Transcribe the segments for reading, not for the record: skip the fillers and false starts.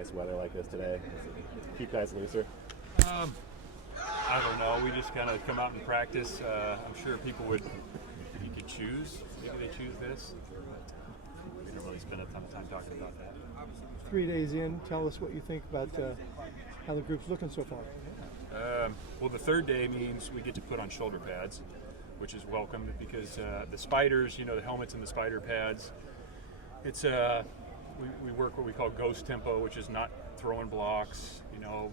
Nice weather like this today. Keep guys looser. I don't know. We just kind of come out and practice. I'm sure people you could choose. Maybe they choose this. But we don't really spend a ton of time talking about that. 3 days in, tell us what you think about how the group's looking so far. Well, the third day means we get to put on shoulder pads, which is welcome because the spiders, the helmets and the spider pads, it's we work what we call ghost tempo, which is not throwing blocks,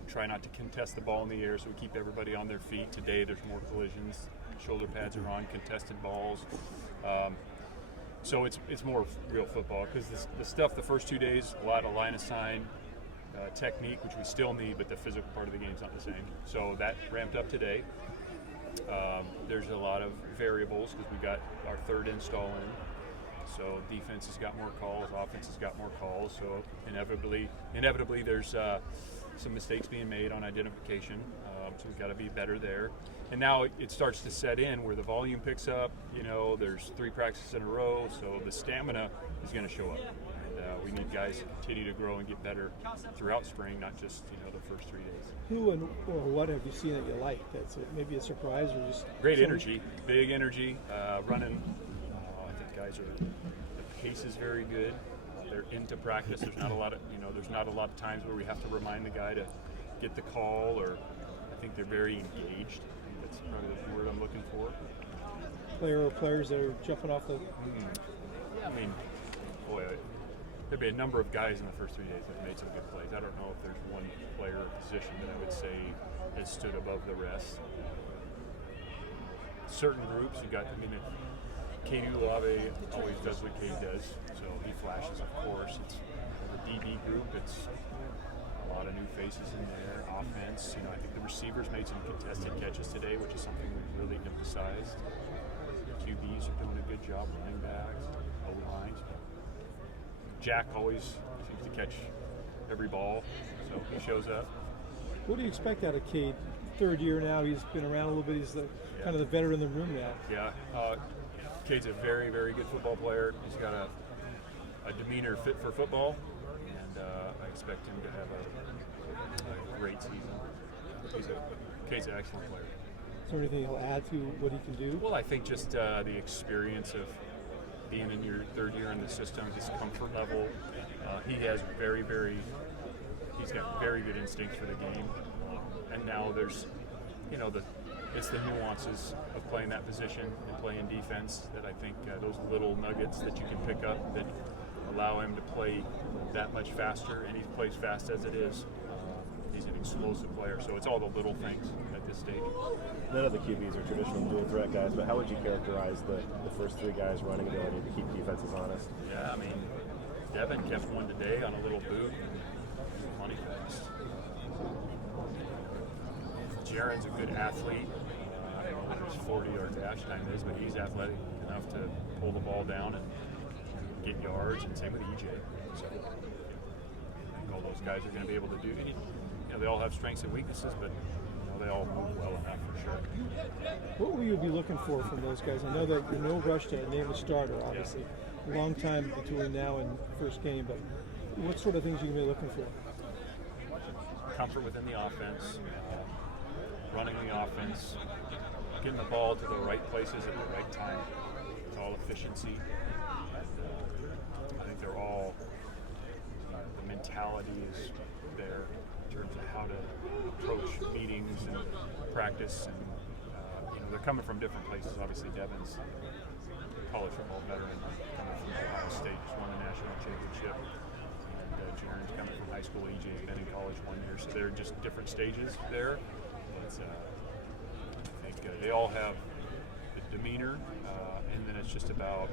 try not to contest the ball in the air, so we keep everybody on their feet. Today there's more collisions, shoulder pads are on, contested balls. So it's more real football because the stuff the first 2 days, a lot of line of sign, technique, which we still need, but the physical part of the game's not the same. So that ramped up today. There's a lot of variables because we got our third install in. So defense has got more calls, offense has got more calls. So inevitably there's some mistakes being made on identification. So we've got to be better there. And now it starts to set in where the volume picks up. There's 3 practices in a row, so the stamina is going to show up. And we need guys to continue to grow and get better throughout spring, not just the first 3 days. Who or what have you seen that you like? That's maybe a surprise or just great energy, big energy, running. I think guys the pace is very good. They're into practice. There's not a lot of times where we have to remind the guy to get the call, or I think they're very engaged. That's probably the word I'm looking for. Players that are jumping off the. There'd be a number of guys in the first 3 days that have made some good plays. I don't know if there's one player or position that I would say has stood above the rest. Certain groups, Cade Ulave always does what Cade does, so he flashes, of course. It's the DB group, it's a lot of new faces in there. Offense, I think the receivers made some contested catches today, which is something we've really emphasized. QBs are doing a good job, running backs, O-lines. Jack always seems to catch every ball, so he shows up. What do you expect out of Cade? Third year now, he's been around a little bit. He's kind of the veteran in the room now. Yeah, Cade's a very, very good football player. He's got a demeanor fit for football, and I expect him to have a great season. Cade's an excellent player. Is there anything he'll add to what he can do? Well, I think just the experience of being in your third year in the system, his comfort level. He has he's got very good instincts for the game. And now there's, it's the nuances of playing that position and playing defense that I think those little nuggets that you can pick up that allow him to play that much faster, and he plays fast as it is. He's an explosive player, so it's all the little things at this stage. None of the QBs are traditional dual threat guys, but how would you characterize the first 3 guys' running ability to keep defenses honest? Yeah, Devin kept one today on a little boot. Money fast. Jaron's a good athlete. I don't know what his 40-yard dash time is, but he's athletic enough to pull the ball down and get yards, and same with EJ. So I think all those guys are going to be able to do it. They all have strengths and weaknesses, but they all move well enough for sure. What will you be looking for from those guys? I know that you're no rush to name a starter, obviously. Yeah. A long time between now and first game, but what sort of things are you going to be looking for? Comfort within the offense, running the offense, getting the ball to the right places at the right time. It's all efficiency. I think they're all, the mentality is there in terms of how to approach meetings and practice. And they're coming from different places. Obviously, Devin's college football veteran, coming from Ohio State, just won the national championship. And Jaron's coming from high school. EJ's been in college 1 year, so they're just different stages there. But I think they all have the demeanor, and then it's just about,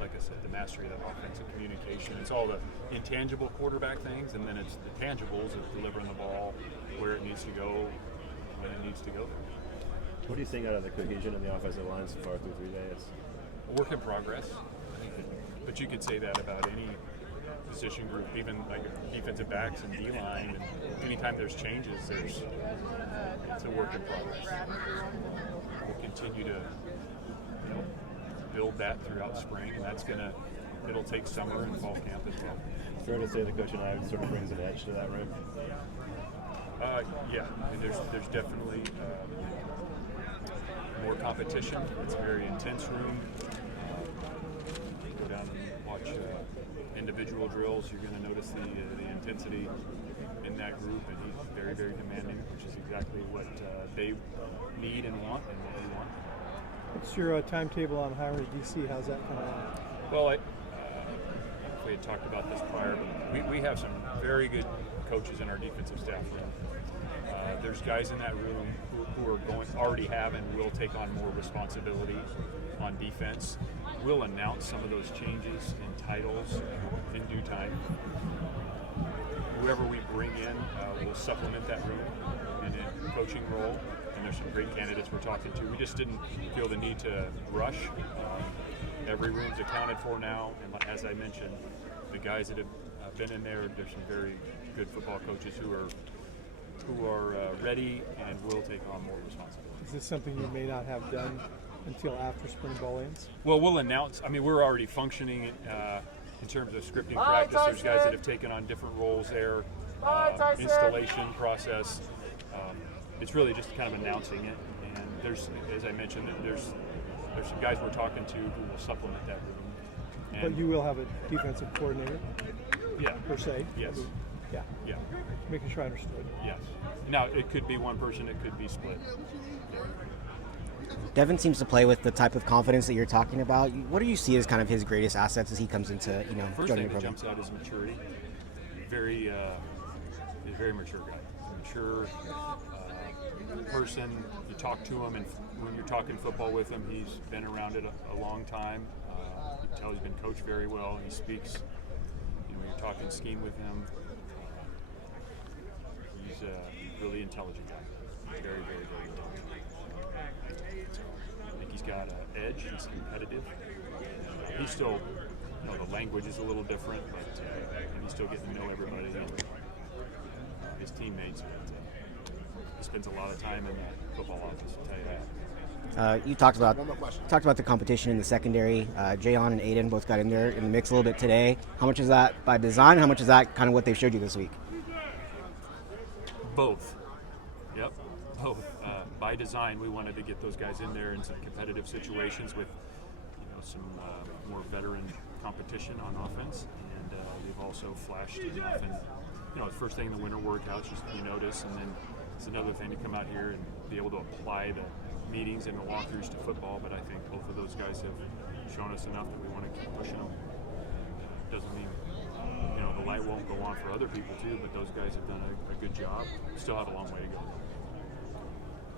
like I said, the mastery of the offensive communication. It's all the intangible quarterback things, and then it's the tangibles of delivering the ball where it needs to go, when it needs to go. What are you seeing out of the cohesion in the offensive line so far through 3 days? A work in progress. I think but you could say that about any position group, even like defensive backs and D-line. And anytime there's changes, it's a work in progress. We'll continue to build that throughout spring, and it'll take summer and fall camp as well. fair to say the coaching eye sort of brings an edge to that room? Yeah, and there's definitely more competition. It's a very intense room. Go down and watch individual drills. You're going to notice the intensity in that group, and he's very, very demanding, which is exactly what they need and want, and what we want. What's your timetable on hiring a DC? How's that coming out? Well, we had talked about this prior, but we have some very good coaches in our defensive staff room. There's guys in that room who are already have and will take on more responsibility on defense. We'll announce some of those changes and titles in due time. Whoever we bring in will supplement that room in a coaching role, and there's some great candidates we're talking to. We just didn't feel the need to rush. Every room's accounted for now, and as I mentioned, the guys that have been in there's some very good football coaches who are ready and will take on more responsibility. Is this something you may not have done until after spring ball ends? Well, we'll announce. I mean, we're already functioning in terms of scripting practice. There's guys that have taken on different roles there, installation process. It's really just kind of announcing it. And there's, as I mentioned, there's some guys we're talking to who will supplement that room. And But you will have a defensive coordinator, yeah, per se? yes, Yeah. yeah, Making sure I understood. yes. Now it could be one person, it could be split. Devin seems to play with the type of confidence that you're talking about. What do you see as kind of his greatest assets as he comes into, First joining thing the that program? jumps out is maturity. He's a very mature guy. Mature person. You talk to him, and when you're talking football with him, he's been around it a long time. You can tell he's been coached very well. He speaks. When you're talking scheme with him, he's a really intelligent guy. Very, very, very intelligent. So I think he's got an edge. He's competitive. He's still, the language is a little different, but and he's still getting to know everybody and his teammates. But he spends a lot of time in that football office, I'll tell you that. You talked about the competition in the secondary. Jayon and Aiden both got in there in the mix a little bit today. How much is that by design? How much is that kind of what they've showed you this week? Both. Yep, both. By design, we wanted to get those guys in there in some competitive situations with some more veteran competition on offense, and they've also flashed enough. And the first thing in the winter workouts, just you notice, and then it's another thing to come out here and be able to apply the meetings and the walkthroughs to football. But I think both of those guys have shown us enough that we want to keep pushing them. Doesn't mean the light won't go on for other people too, but those guys have done a good job. Still have a long way to go.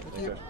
Okay.